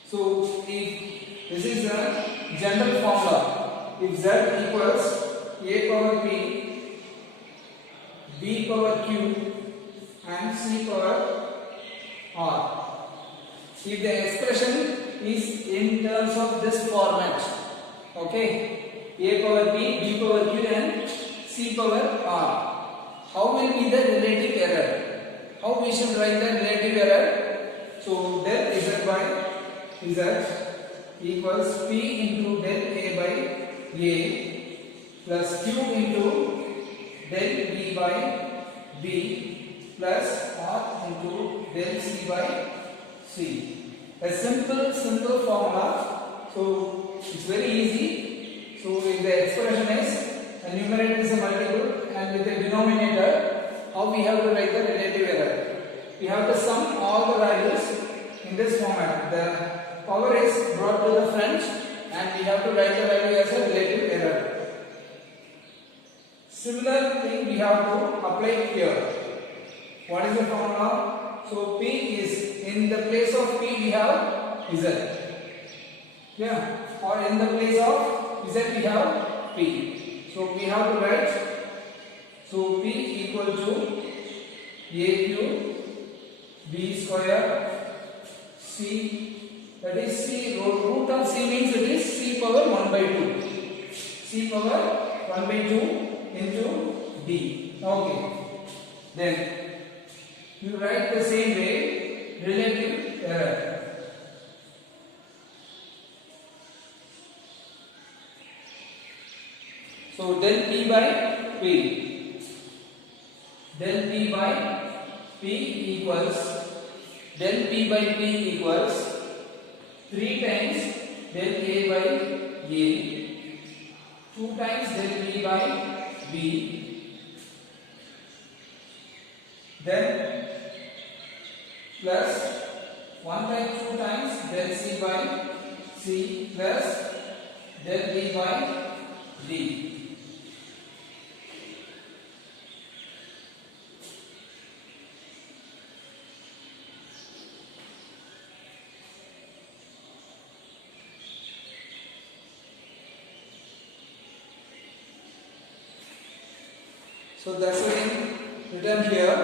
So if this is the general formula, if z equals a power p, b power q, and c power r, if the expression is in terms of this format, okay, a power p, b power q, and c power r, how will be the relative error? How we should write the relative error? So del z by z equals p into del a by a plus q into del b by b plus r into del c by c. A simple formula. So it's very easy. So if the expression is a numerator is a multiple and with a denominator, how we have to write the relative error? We have to sum all the values in this format. The power is brought to the front and we have to write the value as a relative error. Similar thing we have to apply here. What is the formula? So P is, in the place of P we have Z. Yeah. Or in the place of Z we have P. So we have to write, so P equal to AQ B square C, that is C, root of C means it is C power 1 by 2. C power 1 by 2 into D. Okay. Then you write the same way, relative error. So del P by P. Del P by P equals, del P by P equals 3 times del A by A, 2 times del B by B, then plus 1 by 2 times del C by C plus del D by D. So that's again written here.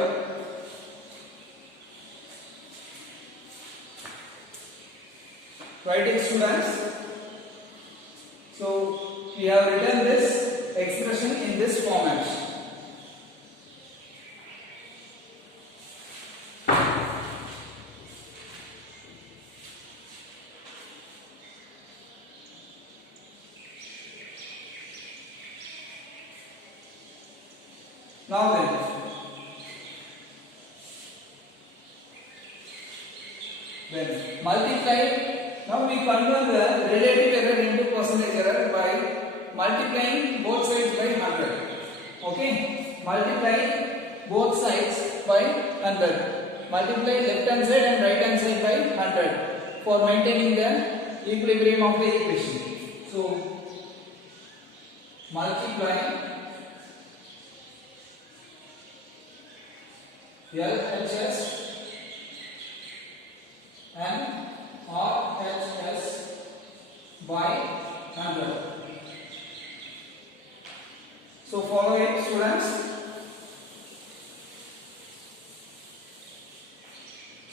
Write it, students. So we have written this expression in this format. Now then multiply. Now we convert the relative error into percentage error by multiplying both sides by 100. Okay, multiply both sides by 100. Multiply left hand side and right hand side by 100 for maintaining the equilibrium of the equation. So multiply LHS and RHS by 100. So follow it, students.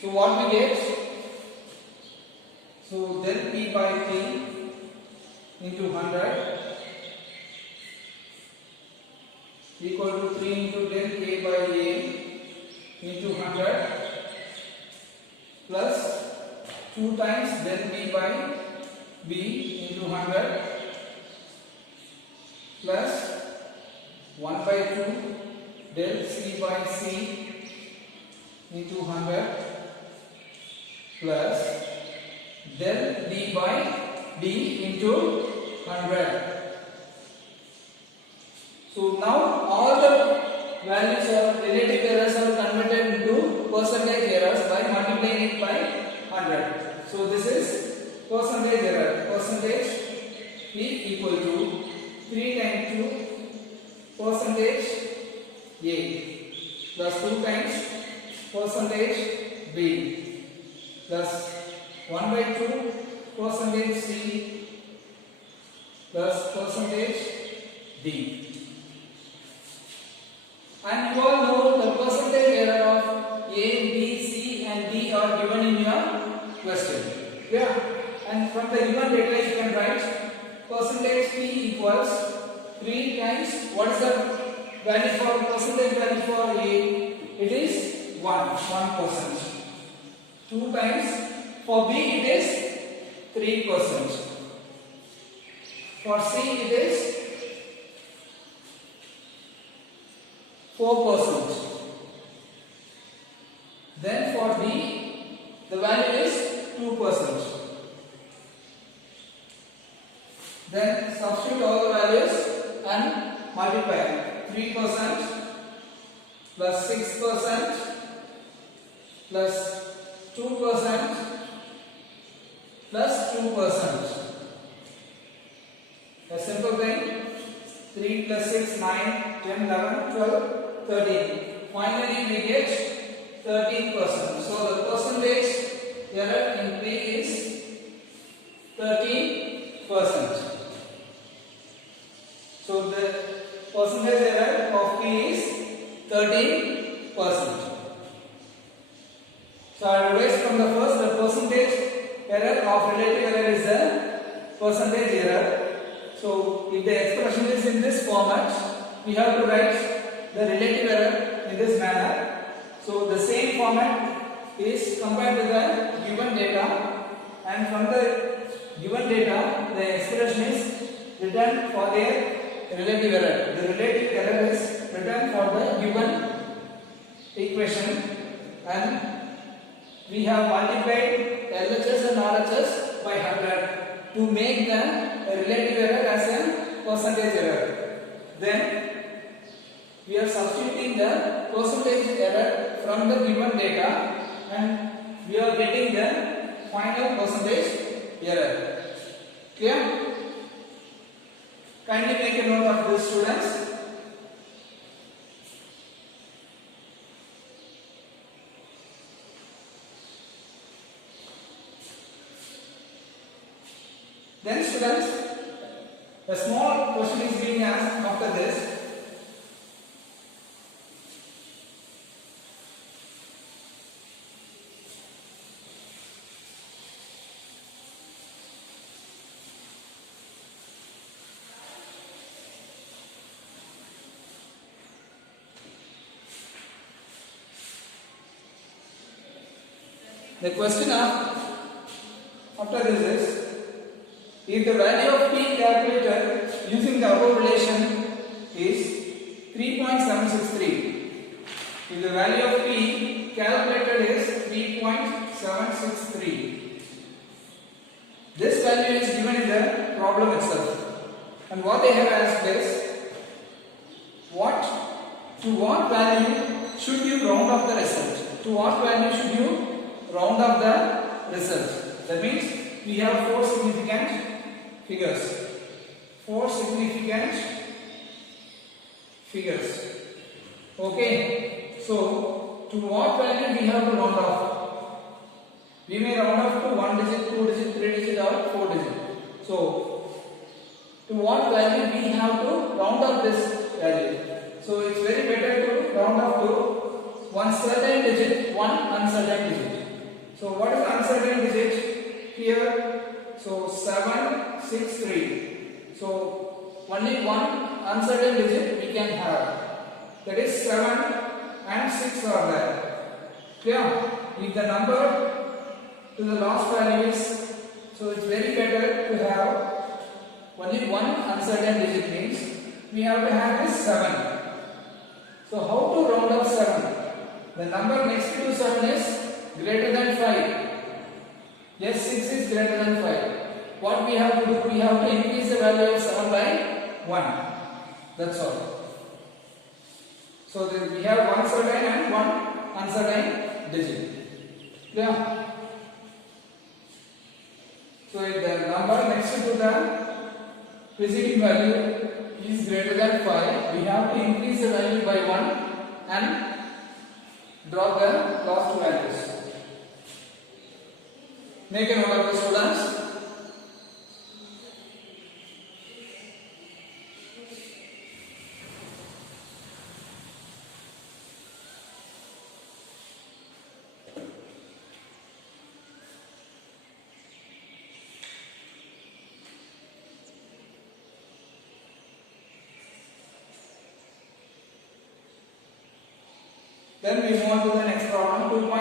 So what we get? So del P by P into 100 equal to 3 into del A by A into 100 plus 2 times del B by B into 100 plus 1 by 2 del C by C into 100 plus del D by D into 100. So now all the values of relative errors are converted into percentage errors by multiplying it by 100. So this is percentage error. Percentage P equal to 3 times 2 percentage A plus 2 times percentage B plus 1 by 2 percentage C plus percentage D. And you all know the percentage error of A, B, C and D are given in your question. Yeah. And from the given data you can write percentage P equals 3 times, what is the value for percentage value for A? It is 1%. 2 times, for B it is 3%. For C it is 4%. Then for D the value is 2%. Then substitute all the values and multiply. 3% plus 6% plus 2% plus 2%. A simple thing. 3 plus 6, 9, 10, 11, 12, 13. Finally we get 13%. So the percentage error in P is 13%. So the percentage error of P is 13%. So I revise from the first. The percentage error of relative error is the percentage error. So if the expression is in this format, we have to write the relative error in this manner. So the same format is compared to the given data, and from the given data the expression is written for their relative error. The relative error is written for the given equation, and we have multiplied LHS and RHS by 100 to make the relative error as a percentage error. Then we are substituting the percentage error from the given data, and we are getting the final percentage error. Clear? Kindly make a note of this, students. Then students, a small question is being asked after this. The question after this is, if the value of P calculated using the above relation is 3.763, if the value of P calculated is 3.763, this value is given in the problem itself, and what they have asked is, to what value should you round off the result? To what value should you round off the result? That means we have four significant figures. Okay. So to what value we have to round off? We may round off to 1 digit, 2 digit, 3 digit or 4 digit. So to what value we have to round off this value? So it's very better to round off to one certain digit, one uncertain digit. So what is uncertain digit here? So 763. So only one uncertain digit we can have. That is 7 and 6 are there. Clear? If the number to the last value is, so it's very better to have only one uncertain digit, means we have to have is 7. So how to round up 7? The number next to 7 is greater than 5. Yes, 6 is greater than 5. What we have to do? We have to increase the value of 7 by 1. That's all. So we have one certain and one uncertain digit. Yeah. So if the number next to the preceding value is greater than 5, we have to increase the value by 1 and drop the last two values. Make a note of the students. Then we move on to the next problem, 2.14.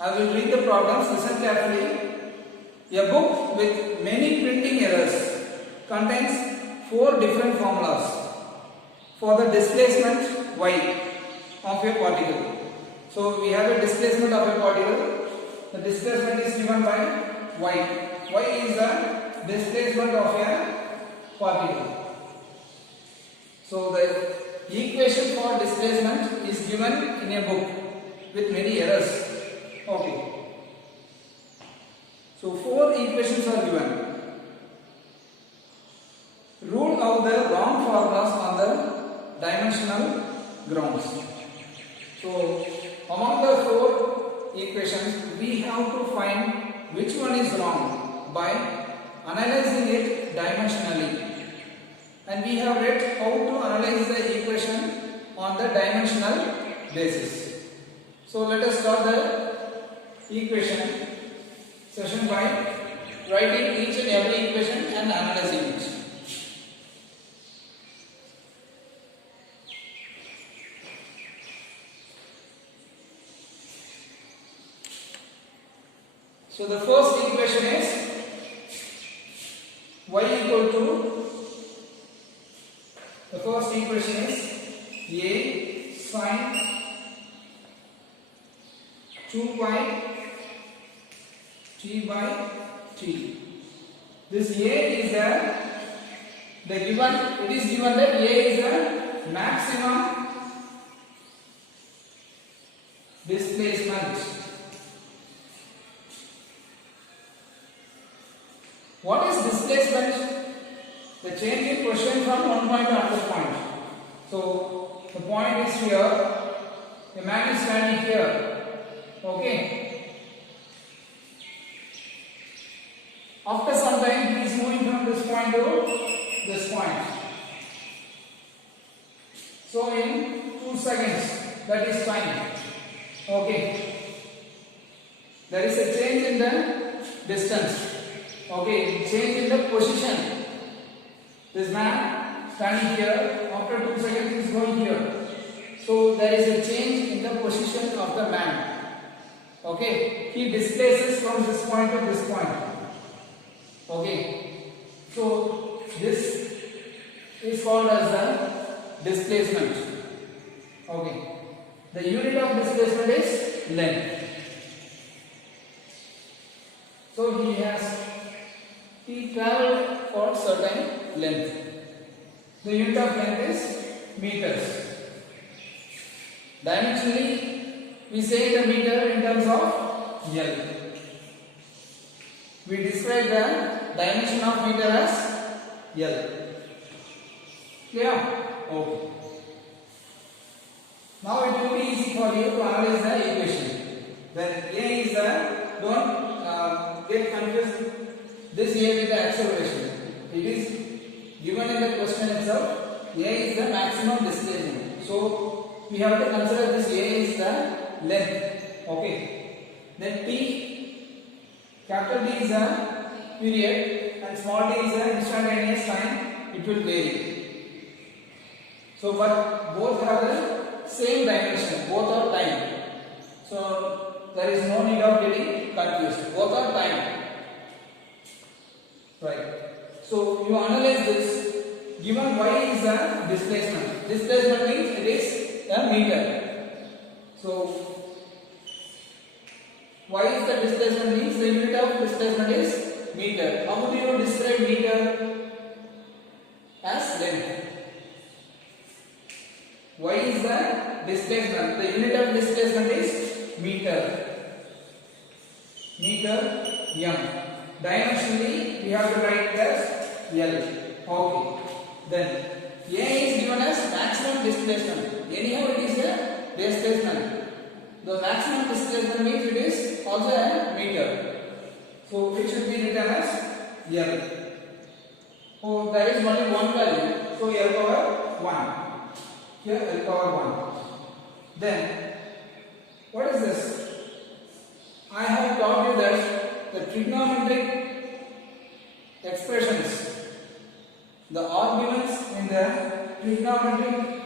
I will read the problems, listen carefully. A book with many printing errors contains 4 different formulas for the displacement y of a particle. So we have a displacement of a particle. The displacement is given by y. Y is the displacement of a particle. So the equation for displacement is given in a book with many errors. Okay. So 4 equations are given. Rule out the wrong formulas on the dimensional grounds. So among the 4 equations, we have to find which one is wrong by analyzing it dimensionally. And we have read how to analyze the equation on the dimensional basis. So let us start the equation session by writing each and every equation and analyzing it. So the first equation is y equal to, the first equation is a sine 2 pi t by t. This a is the given, it is given that a is the maximum displacement. What is displacement? The change in position from one point to another point. So the point is here, a man is standing here. Okay. After some time he is moving from this point to this point. So in 2 seconds, that is time. Okay. There is a change in the distance. Okay, change in the position. This man standing here, after 2 seconds he is going here. So there is a change in the position of the man. Okay, he displaces from this point to this point. Okay, so this is called as the displacement. Okay, the unit of displacement is length. So he traveled for certain length. The unit of length is meters. Dimensionally, we say the meter in terms of L. We describe the dimension of meter as L. Clear? Okay. Now it will be easy for you to analyze the equation. Then A is the, don't get confused this A with the acceleration. It is given in the question itself. A is the maximum displacement. So we have to consider this A is the length. Okay. Then T, capital T is the period and small t is the instantaneous time. It will vary. So but both have the same dimension. Both are time. So there is no need of getting confused. Both are time. Right. So you analyze this. Given y is a displacement. Displacement means it is a meter. So y is the displacement means the unit of displacement is meter. How do you describe meter? As length. Y is the displacement. The unit of displacement is meter. Meter m. Dimensionally we have to write as L. Okay. Then A is given as maximum displacement. Anyhow it is a displacement. The maximum displacement means it is also a meter. So it should be written as L. Oh, there is only one value. So L power 1. Here L power 1. Then what is this? I have taught you that the trigonometric expressions, the arguments in the trigonometric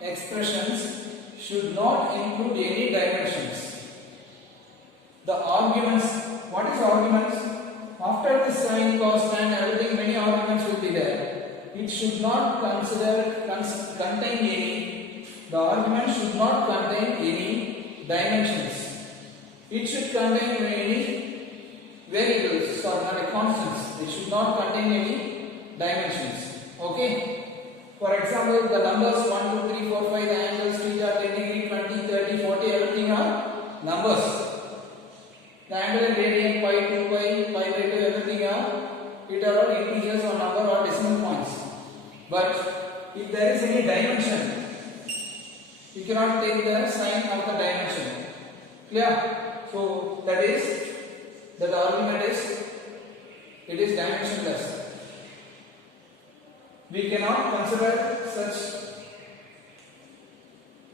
expressions should not include any dimensions. The arguments, what is arguments? After the sine, cos, tan, everything, many arguments will be there. It should not contain any, the argument should not contain any dimensions. It should contain any variables or not constants. It should not contain any dimensions. Okay? For example, the numbers 1, 2, 3, 4, 5, the angles, theta, 10 degree, 20, 30, 40, everything are numbers. The angle and radian, pi, 2 pi, pi by 2, everything are, it are all integers or number or decimal points. But if there is any dimension, you cannot take the sign of the dimension. Clear? So that is, that argument is, it is dimensionless. We cannot consider such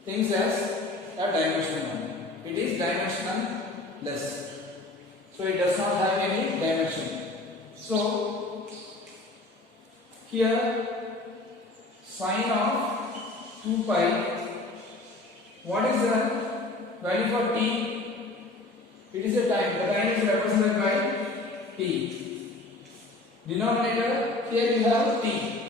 things as a dimensional. It is dimensionless. So it does not have any dimension. So here sine of 2 pi, what is the value for t? It is a time. The time is represented by t. Denominator, here you have t.